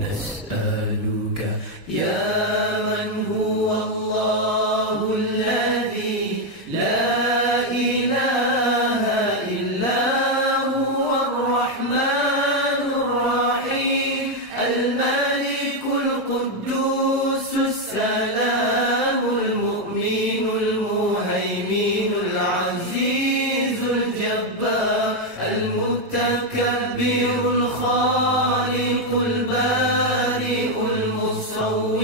نسألك يا من هو الله الذي لا إله إلا هو الرحمن الرحيم الملك القدوس السلام المؤمن المهيمن العزيز الجبار المتكبر الخالق البارئ المصور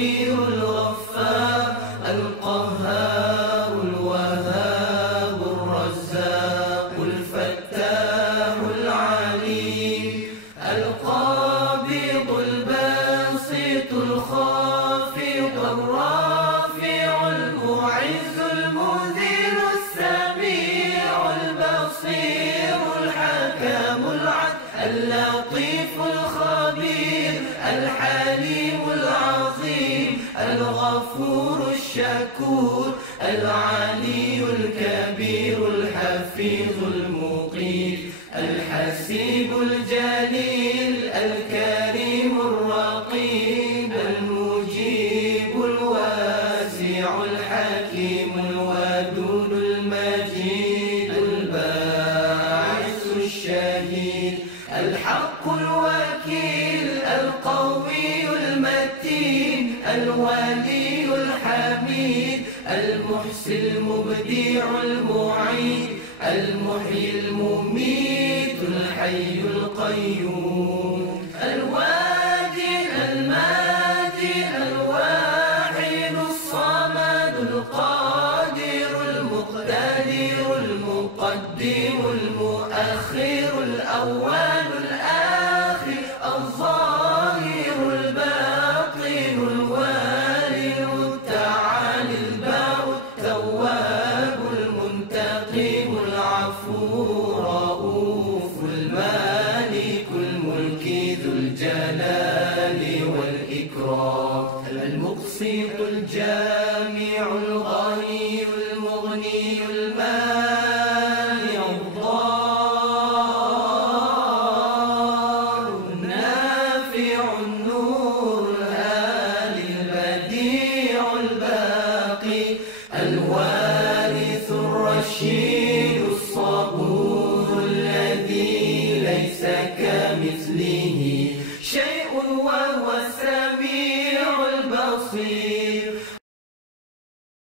الغفار القهار الوهاب الرزاق الفتاح العليم القابض الباسط الخافض الرافع المعز المذل السميع البصير الحكم العدل اللطيف الخبير الحليم العظيم الغفور الشكور العلي الكبير الحفيظ المقيت الحسيب الجليل الكريم الرقيب المجيب الواسع الحكيم الودود المجيد الباعث الشهيد الحق الوكيل القوي المتين الولي الحميد المحسي المبدع المعيد المحيي المميت الحي القيوم الوادي الماجي الواحد الصمد القادر المقتدر المقدم المؤخر الأول الآخر الظاهر الباطن الوالي المتعالي البار التواب المنتقم العفو رؤوف المالك الملك ذو الجلال والإكرام المقسط الجامع الغني المغني المانع الضار النافع النور الهادي البديع الباقي الوارث الرشيد الصبور الذي ليس كمثله شيء وهو السميع البصير